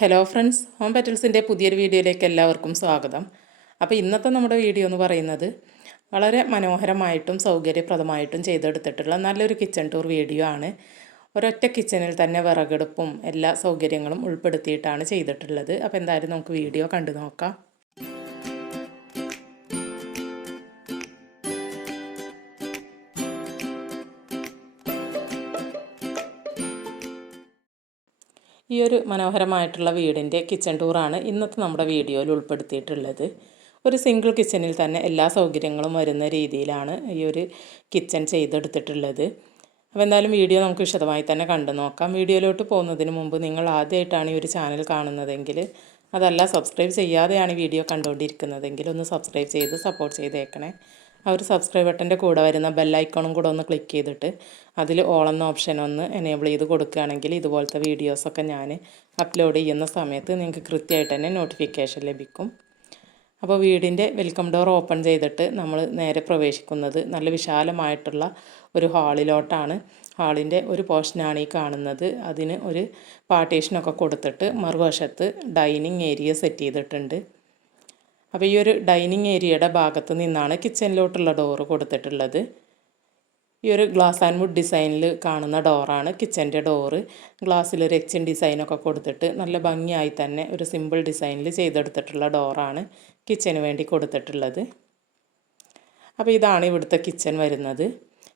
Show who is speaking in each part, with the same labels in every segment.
Speaker 1: Hello friends home പെറ്റൽസിന്റെ പുതിയൊരു വീഡിയോയിലേക്ക് എല്ലാവർക്കും സ്വാഗതം. അപ്പോൾ ഇന്നത്തെ നമ്മുടെ വീഡിയോ എന്ന് പറയുന്നത് വളരെ മനോഹരമായിട്ടും സൗകര്യപ്രദമായിട്ടും ചെയ്തെടുത്തിട്ടുള്ള നല്ലൊരു കിച്ചൺ ടൂർ വീഡിയോ ആണ്. ഒരൊറ്റ കിച്ചണിൽ തന്നെ വിറകെടുപ്പും എല്ലാ സൗകര്യങ്ങളും ഉൾപ്പെടുത്തിയിട്ടാണ് ചെയ്തിട്ടുള്ളത്. അപ്പോൾ എന്തായാലും നമുക്ക് വീഡിയോ കണ്ടു നോക്കാം. ഒരു മനോഹരമായിട്ടുള്ള വീടിന്റെ കിച്ചൺ ടൂറാണ് ഇന്നത്തെ നമ്മുടെ വീഡിയോയിൽ ഉൾപ്പെടുത്തിയിട്ടുള്ളത്. ഒരു സിംഗിൾ കിച്ചണിൽ തന്നെ എല്ലാ സൗകര്യങ്ങളും വരുന്ന രീതിയിലാണ് ഈ ഒരു കിച്ചൺ ചെയ്തെടുത്തിട്ടുള്ളത്. അപ്പോൾ എന്തായാലും വീഡിയോ നമുക്ക് വിശദമായി തന്നെ കണ്ടു നോക്കാം. വീഡിയോയിലോട്ട് പോകുന്നതിന് മുമ്പ് നിങ്ങൾ ആദ്യമായിട്ടാണ് ഈ ഒരു ചാനൽ കാണുന്നതെങ്കിൽ അതല്ല സബ്സ്ക്രൈബ് ചെയ്യാതെയാണ് വീഡിയോ കണ്ടുകൊണ്ടിരിക്കുന്നതെങ്കിൽ ഒന്ന് സബ്സ്ക്രൈബ് ചെയ്ത് സപ്പോർട്ട് ചെയ്തേക്കണേ. ആ ഒരു സബ്സ്ക്രൈബ് ബട്ടന്റെ കൂടെ വരുന്ന ബെല്ലൈക്കണും കൂടെ ഒന്ന് ക്ലിക്ക് ചെയ്തിട്ട് അതിൽ ഓളെന്ന ഓപ്ഷൻ ഒന്ന് എനേബിൾ ചെയ്ത് കൊടുക്കുകയാണെങ്കിൽ ഇതുപോലത്തെ വീഡിയോസൊക്കെ ഞാൻ അപ്ലോഡ് ചെയ്യുന്ന സമയത്ത് നിങ്ങൾക്ക് കൃത്യമായിട്ട് തന്നെ നോട്ടിഫിക്കേഷൻ ലഭിക്കും. അപ്പോൾ വീടിന്റെ വെൽക്കം ഡോർ ഓപ്പൺ ചെയ്തിട്ട് നമ്മൾ നേരെ പ്രവേശിക്കുന്നത് നല്ല വിശാലമായിട്ടുള്ള ഒരു ഹാളിലോട്ടാണ് ഹാളിന്റെ ഒരു പോർഷനാണ് ഈ കാണുന്നത്. അതിന് ഒരു പാർട്ടീഷനൊക്കെ കൊടുത്തിട്ട് മറുവശത്ത് ഡൈനിങ് ഏരിയ സെറ്റ് ചെയ്തിട്ടുണ്ട്. അപ്പോൾ ഈ ഒരു ഡൈനിങ് ഏരിയയുടെ ഭാഗത്ത് നിന്നാണ് കിച്ചണിലോട്ടുള്ള ഡോറ് കൊടുത്തിട്ടുള്ളത്. ഈ ഒരു ഗ്ലാസ് ആൻഡ് വുഡ് ഡിസൈനിൽ കാണുന്ന ഡോറാണ് കിച്ചന്റെ ഡോറ് ഗ്ലാസ്സിൽ ഒരു എച്ചിൻ ഡിസൈനൊക്കെ കൊടുത്തിട്ട് നല്ല ഭംഗിയായി തന്നെ ഒരു സിമ്പിൾ ഡിസൈനിൽ ചെയ്തെടുത്തിട്ടുള്ള ഡോറാണ് കിച്ചന് വേണ്ടി കൊടുത്തിട്ടുള്ളത്. അപ്പോൾ ഇതാണ് ഇവിടുത്തെ കിച്ചൺ വരുന്നത്.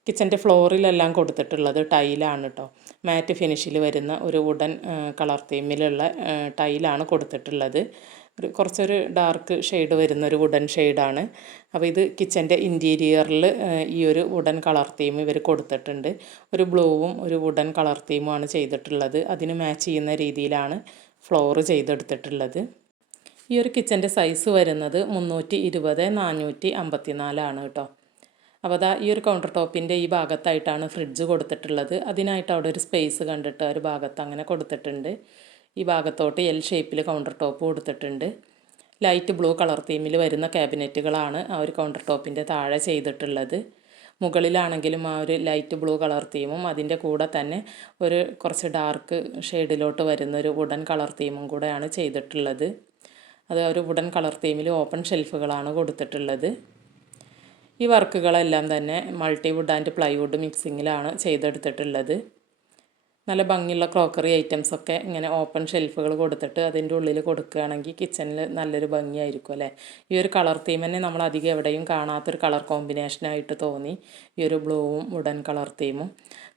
Speaker 1: കിച്ചന്റെ ഫ്ലോറിലെല്ലാം കൊടുത്തിട്ടുള്ളത് ടൈലാണ് കേട്ടോ മാറ്റ് ഫിനിഷിൽ വരുന്ന ഒരു വുഡൻ കളർ തീമിലുള്ള ടൈലാണ് കൊടുത്തിട്ടുള്ളത്. ഒരു കുറച്ചൊരു ഡാർക്ക് ഷെയ്ഡ് വരുന്ന ഒരു വുഡൻ ഷെയ്ഡാണ്. അപ്പോൾ ഇത് കിച്ചന്റെ ഇന്റീരിയറിൽ ഈ ഒരു വുഡൻ കളർ തീം ഇവർ കൊടുത്തിട്ടുണ്ട്. ഒരു ബ്ലൂവും ഒരു വുഡൻ കളർ തീമുമാണ് ചെയ്തിട്ടുള്ളത്. അതിന് മാച്ച് ചെയ്യുന്ന രീതിയിലാണ് ഫ്ലോർ ചെയ്തെടുത്തിട്ടുള്ളത്. ഈ ഒരു കിച്ചന്റെ സൈസ് വരുന്നത് മുന്നൂറ്റി ഇരുപത് നാനൂറ്റി അമ്പത്തി നാലാണ് കേട്ടോ അപ്പോൾ അതാ ഈ ഒരു കൗണ്ടർ ടോപ്പിന്റെ ഈ ഭാഗത്തായിട്ടാണ് ഫ്രിഡ്ജ് കൊടുത്തിട്ടുള്ളത്. അതിനായിട്ട് അവിടെ ഒരു സ്പേസ് കണ്ടിട്ട് ഒരു ഭാഗത്ത് അങ്ങനെ കൊടുത്തിട്ടുണ്ട്. ഈ ഭാഗത്തോട്ട് എൽ ഷേപ്പിൽ കൗണ്ടർ ടോപ്പ് കൊടുത്തിട്ടുണ്ട്. ലൈറ്റ് ബ്ലൂ കളർ തീമിൽ വരുന്ന ക്യാബിനറ്റുകളാണ് ആ ഒരു കൗണ്ടർ ടോപ്പിന്റെ താഴെ ചെയ്തിട്ടുള്ളത്. മുകളിലാണെങ്കിലും ആ ഒരു ലൈറ്റ് ബ്ലൂ കളർ തീമും അതിന്റെ കൂടെ തന്നെ ഒരു കുറച്ച് ഡാർക്ക് ഷെയ്ഡിലോട്ട് വരുന്ന ഒരു വുഡൻ കളർ തീമും കൂടെയാണ് ചെയ്തിട്ടുള്ളത്. അത് ഒരു വുഡൻ കളർ തീമിൽ ഓപ്പൺ ഷെൽഫുകളാണ് കൊടുത്തിട്ടുള്ളത്. ഈ വർക്കുകളെല്ലാം തന്നെ മൾട്ടിവുഡ് ആൻഡ് പ്ലൈവുഡ് മിക്സിങ്ങിലാണ് ചെയ്തെടുത്തിട്ടുള്ളത്. നല്ല ഭംഗിയുള്ള ക്രോക്കറി ഐറ്റംസൊക്കെ ഇങ്ങനെ ഓപ്പൺ ഷെൽഫുകൾ കൊടുത്തിട്ട് അതിന്റെ ഉള്ളിൽ കൊടുക്കുകയാണെങ്കിൽ കിച്ചണിൽ നല്ലൊരു ഭംഗിയായിരിക്കും അല്ലേ? ഈ ഒരു കളർ തീം തന്നെ നമ്മൾ അധികം എവിടെയും കാണാത്തൊരു കളർ കോമ്പിനേഷനായിട്ട് തോന്നി. ഈ ഒരു ബ്ലൂവും വുഡൻ കളർ തീമും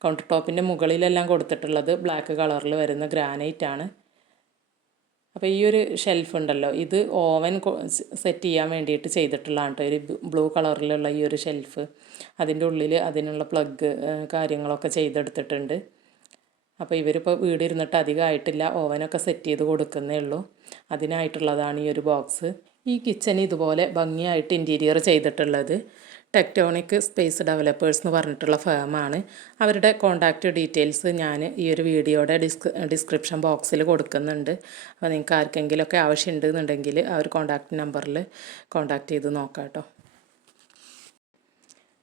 Speaker 1: കൗണ്ടർ ടോപ്പിന്റെ മുകളിലെല്ലാം കൊടുത്തിട്ടുള്ളത് ബ്ലാക്ക് കളറിൽ വരുന്ന ഗ്രാനൈറ്റ് ആണ്. അപ്പോൾ ഈ ഒരു ഷെൽഫ് ഉണ്ടല്ലോ ഇത് ഓവൻ സെറ്റ് ചെയ്യാൻ വേണ്ടിയിട്ട് ചെയ്തിട്ടുള്ളതാണ് കേട്ടോ ഒരു ബ്ലൂ കളറിലുള്ള ഈ ഒരു ഷെൽഫ് അതിന്റെ ഉള്ളിൽ അതിനുള്ള പ്ലഗ് കാര്യങ്ങളൊക്കെ ചെയ്തെടുത്തിട്ടുണ്ട്. അപ്പോൾ ഇവരിപ്പോൾ വീട് ഇരുന്നിട്ട് അധികമായിട്ടില്ല ഓവനൊക്കെ സെറ്റ് ചെയ്ത് കൊടുക്കുന്നേ ഉള്ളൂ. അതിനായിട്ടുള്ളതാണ് ഈ ഒരു ബോക്സ് ഈ കിച്ചൺ ഇതുപോലെ ഭംഗിയായിട്ട് ഇന്റീരിയർ ചെയ്തിട്ടുള്ളത്. ടെക്ടോണിക് സ്പേസ് ഡെവലപ്പേഴ്സ് എന്ന് പറഞ്ഞിട്ടുള്ള ഫേമാണ് അവരുടെ കോൺടാക്റ്റ് ഡീറ്റെയിൽസ് ഞാൻ ഈ ഒരു വീഡിയോയുടെ ഡിസ്ക് ഡിസ്ക്രിപ്ഷൻ ബോക്സിൽ കൊടുക്കുന്നുണ്ട്. അപ്പോൾ നിങ്ങൾക്ക് ആർക്കെങ്കിലുമൊക്കെ ആവശ്യമുണ്ടെന്നുണ്ടെങ്കിൽ ആ ഒരു കോൺടാക്റ്റ് നമ്പറിൽ കോണ്ടാക്ട് ചെയ്ത് നോക്കാം കേട്ടോ.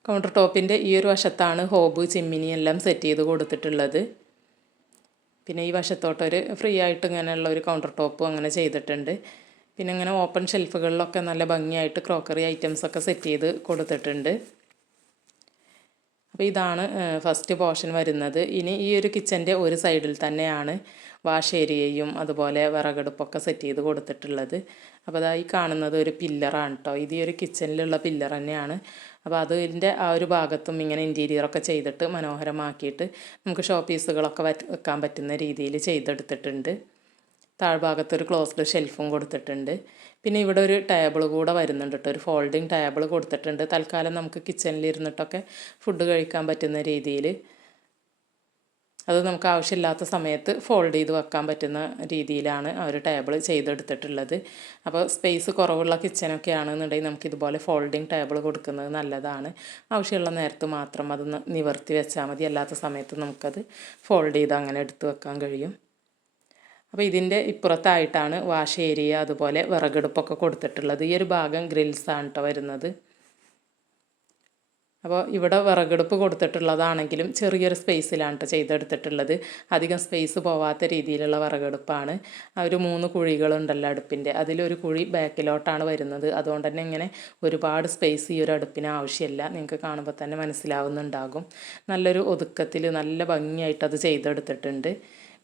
Speaker 1: കൗണ്ടർ ടോപ്പിന്റെ ഈ ഒരു വശത്താണ് ഹോബ് ചിമ്മിനി എല്ലാം സെറ്റ് ചെയ്ത് കൊടുത്തിട്ടുള്ളത്. പിന്നെ ഈ വശത്തോട്ടൊരു ഫ്രീ ആയിട്ട് ഇങ്ങനെയുള്ള ഒരു കൗണ്ടർ ടോപ്പും അങ്ങനെ ചെയ്തിട്ടുണ്ട്. പിന്നെ ഇങ്ങനെ ഓപ്പൺ ഷെൽഫുകളിലൊക്കെ നല്ല ഭംഗിയായിട്ട് ക്രോക്കറി ഐറ്റംസൊക്കെ സെറ്റ് ചെയ്ത് കൊടുത്തിട്ടുണ്ട്. അപ്പോൾ ഇതാണ് ഫസ്റ്റ് പോർഷൻ വരുന്നത്. ഇനി ഈ ഒരു കിച്ചന്റെ ഒരു സൈഡിൽ തന്നെയാണ് വാഷ് ഏരിയയും അതുപോലെ വിറകടുപ്പൊക്കെ സെറ്റ് ചെയ്ത് കൊടുത്തിട്ടുള്ളത്. അപ്പോൾ അതായി കാണുന്നത് ഒരു പില്ലറാണ് കേട്ടോ ഇത് ഈ ഒരു കിച്ചണിലുള്ള പില്ലർ തന്നെയാണ്. അപ്പോൾ അതിന്റെ ആ ഒരു ഭാഗത്തും ഇങ്ങനെ ഇന്റീരിയറൊക്കെ ചെയ്തിട്ട് മനോഹരമാക്കിയിട്ട് നമുക്ക് ഷോ പീസുകളൊക്കെ വെക്കാൻ പറ്റുന്ന രീതിയിൽ ചെയ്തെടുത്തിട്ടുണ്ട്. താഴ്ഭാഗത്ത് ഒരു ക്ലോസ്ഡ് ഷെൽഫും കൊടുത്തിട്ടുണ്ട്. പിന്നെ ഇവിടെ ഒരു ടേബിൾ കൂടെ വരുന്നുണ്ട് കേട്ടോ ഒരു ഫോൾഡിങ് ടേബിൾ കൊടുത്തിട്ടുണ്ട്. തൽക്കാലം നമുക്ക് കിച്ചണിൽ ഇരുന്നിട്ടൊക്കെ ഫുഡ് കഴിക്കാൻ പറ്റുന്ന രീതിയിൽ അത് നമുക്ക് ആവശ്യമില്ലാത്ത സമയത്ത് ഫോൾഡ് ചെയ്ത് വെക്കാൻ പറ്റുന്ന രീതിയിലാണ് ആ ഒരു ടേബിൾ ചെയ്തെടുത്തിട്ടുള്ളത്. അപ്പോൾ സ്പേസ് കുറവുള്ള കിച്ചനൊക്കെ ആണെന്നുണ്ടെങ്കിൽ നമുക്ക് ഇതുപോലെ ഫോൾഡിങ് ടേബിൾ കൊടുക്കുന്നത് നല്ലതാണ്. ആവശ്യമുള്ള നേരത്ത് മാത്രം അത് നിവർത്തി വെച്ചാൽ മതി. അല്ലാത്ത സമയത്ത് നമുക്കത് ഫോൾഡ് ചെയ്ത് അങ്ങനെ എടുത്ത് വെക്കാൻ കഴിയും. അപ്പോൾ ഇതിന്റെ ഇപ്പുറത്തായിട്ടാണ് വാഷ് ഏരിയ അതുപോലെ വിറകെടുപ്പൊക്കെ കൊടുത്തിട്ടുള്ളത്. ഈ ഒരു ഭാഗം ഗ്രിൽസാണ് കേട്ടോ വരുന്നത്. അപ്പോൾ ഇവിടെ വിറകെടുപ്പ് കൊടുത്തിട്ടുള്ളതാണെങ്കിലും ചെറിയൊരു സ്പേസിലാണ് കേട്ടോ ചെയ്തെടുത്തിട്ടുള്ളത്. അധികം സ്പേസ് പോവാത്ത രീതിയിലുള്ള വിറകെടുപ്പാണ്. ആ ഒരു മൂന്ന് കുഴികളുണ്ടല്ലോ അടുപ്പിന്റെ അതിലൊരു കുഴി ബാക്കിലോട്ടാണ് വരുന്നത്. അതുകൊണ്ട് തന്നെ ഇങ്ങനെ ഒരുപാട് സ്പേസ് ഈ ഒരു അടുപ്പിന് ആവശ്യമില്ല. നിങ്ങൾക്ക് കാണുമ്പോൾ തന്നെ മനസ്സിലാവുന്നുണ്ടാകും. നല്ലൊരു ഒതുക്കത്തിൽ നല്ല ഭംഗിയായിട്ട് അത് ചെയ്തെടുത്തിട്ടുണ്ട്.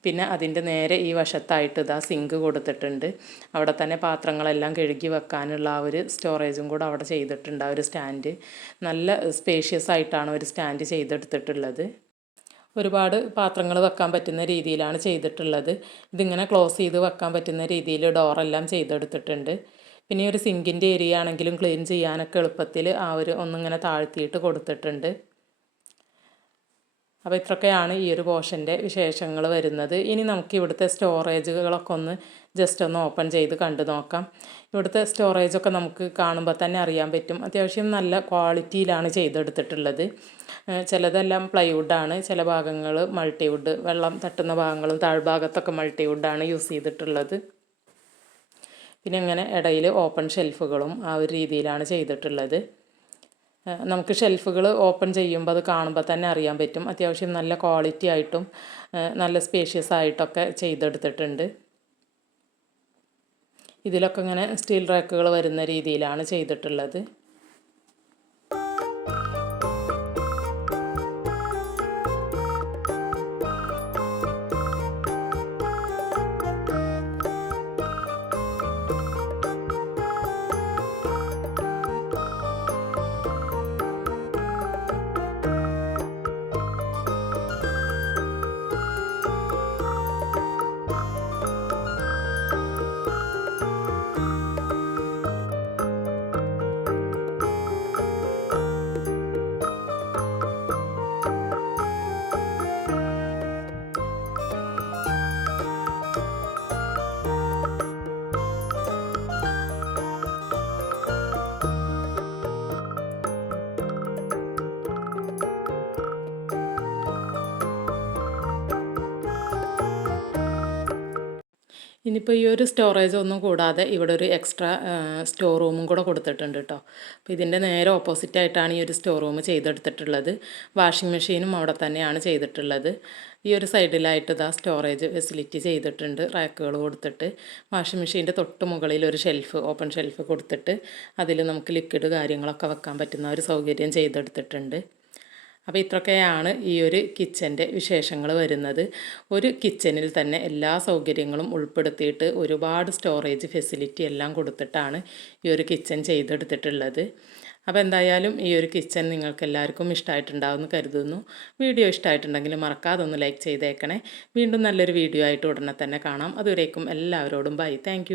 Speaker 1: പിന്നെ അതിന്റെ നേരെ ഈ വശത്തായിട്ട് ഇതാ സിങ്ക് കൊടുത്തിട്ടുണ്ട്. അവിടെ തന്നെ പാത്രങ്ങളെല്ലാം കഴുകി വെക്കാനുള്ള ആ ഒരു സ്റ്റോറേജും കൂടെ അവിടെ ചെയ്തിട്ടുണ്ട് ആ ഒരു സ്റ്റാൻഡ് നല്ല സ്പേഷ്യസ് ആയിട്ടാണ് ഒരു സ്റ്റാൻഡ് ചെയ്തെടുത്തിട്ടുള്ളത്. ഒരുപാട് പാത്രങ്ങൾ വെക്കാൻ പറ്റുന്ന രീതിയിലാണ് ചെയ്തിട്ടുള്ളത്. ഇതിങ്ങനെ ക്ലോസ് ചെയ്ത് വെക്കാൻ പറ്റുന്ന രീതിയിൽ ഡോറെല്ലാം ചെയ്തെടുത്തിട്ടുണ്ട്. പിന്നെ ഒരു സിങ്കിന്റെ ഏരിയ ആണെങ്കിലും ക്ലീൻ ചെയ്യാനൊക്കെ എളുപ്പത്തിൽ ആ ഒരു ഒന്നിങ്ങനെ താഴ്ത്തിയിട്ട് കൊടുത്തിട്ടുണ്ട്. അപ്പോൾ ഇത്രയൊക്കെയാണ് ഈ ഒരു പോഷന്റെ വിശേഷങ്ങൾ വരുന്നത്. ഇനി നമുക്ക് ഇവിടുത്തെ സ്റ്റോറേജുകളൊക്കെ ഒന്ന് ജസ്റ്റ് ഒന്ന് ഓപ്പൺ ചെയ്ത് കണ്ടു നോക്കാം. ഇവിടുത്തെ സ്റ്റോറേജൊക്കെ നമുക്ക് കാണുമ്പോൾ തന്നെ അറിയാൻ പറ്റും. അത്യാവശ്യം നല്ല ക്വാളിറ്റിയിലാണ് ചെയ്തെടുത്തിട്ടുള്ളത്. ചിലതെല്ലാം പ്ലൈവുഡാണ് ചില ഭാഗങ്ങൾ മൾട്ടിവുഡ് വെള്ളം തട്ടുന്ന ഭാഗങ്ങളും താഴ്ഭാഗത്തൊക്കെ മൾട്ടിവുഡാണ് യൂസ് ചെയ്തിട്ടുള്ളത്. പിന്നെ ഇങ്ങനെ ഇടയിൽ ഓപ്പൺ ഷെൽഫുകളും ആ ഒരു രീതിയിലാണ് ചെയ്തിട്ടുള്ളത്. നമുക്ക് ഷെൽഫുകൾ ഓപ്പൺ ചെയ്യുമ്പോൾ അത് കാണുമ്പോൾ തന്നെ അറിയാൻ പറ്റും. അത്യാവശ്യം നല്ല ക്വാളിറ്റി ആയിട്ടും നല്ല സ്പേഷ്യസ് ആയിട്ടൊക്കെ ചെയ്തെടുത്തിട്ടുണ്ട്. ഇതിലൊക്കെ ഇങ്ങനെ സ്റ്റീൽ റാക്കുകൾ വരുന്ന രീതിയിലാണ് ചെയ്തിട്ടുള്ളത്. ഇനിയിപ്പോൾ ഈ ഒരു സ്റ്റോറേജ് ഒന്നും കൂടാതെ ഇവിടെ ഒരു എക്സ്ട്രാ സ്റ്റോർ റൂമും കൂടെ കൊടുത്തിട്ടുണ്ട് കേട്ടോ അപ്പോൾ ഇതിന്റെ നേരെ ഓപ്പോസിറ്റായിട്ടാണ് ഈ ഒരു സ്റ്റോർ റൂം ചെയ്തെടുത്തിട്ടുള്ളത്. വാഷിംഗ് മെഷീനും അവിടെ തന്നെയാണ് ചെയ്തിട്ടുള്ളത്. ഈ ഒരു സൈഡിലായിട്ട് ഇതാ സ്റ്റോറേജ് ഫെസിലിറ്റി ചെയ്തിട്ടുണ്ട്. റാക്കുകൾ കൊടുത്തിട്ട്. വാഷിംഗ് മെഷീന്റെ തൊട്ട് മുകളിൽ ഒരു ഷെൽഫ് ഓപ്പൺ ഷെൽഫ് കൊടുത്തിട്ട് അതിൽ നമുക്ക് ലിക്വിഡ് കാര്യങ്ങളൊക്കെ വെക്കാൻ പറ്റുന്ന ഒരു സൗകര്യം ചെയ്തെടുത്തിട്ടുണ്ട്. അപ്പോൾ ഇത്രയൊക്കെയാണ് ഈ ഒരു കിച്ചന്റെ വിശേഷങ്ങൾ വരുന്നത്. ഒരു കിച്ചനിൽ തന്നെ എല്ലാ സൗകര്യങ്ങളും ഉൾപ്പെടുത്തിയിട്ട് ഒരുപാട് സ്റ്റോറേജ് ഫെസിലിറ്റി എല്ലാം കൊടുത്തിട്ടാണ് ഈ ഒരു കിച്ചൺ ചെയ്തെടുത്തിട്ടുള്ളത്. അപ്പോൾ എന്തായാലും ഈ ഒരു കിച്ചൻ നിങ്ങൾക്ക് എല്ലാവർക്കും ഇഷ്ടമായിട്ടുണ്ടാവുമെന്ന് കരുതുന്നു. വീഡിയോ ഇഷ്ടമായിട്ടുണ്ടെങ്കിൽ മറക്കാതെ ഒന്ന് ലൈക്ക് ചെയ്തേക്കണേ. വീണ്ടും നല്ലൊരു വീഡിയോ ആയിട്ട് ഉടനെ തന്നെ കാണാം. അതുവരേക്കും എല്ലാവരോടും ബൈ. താങ്ക്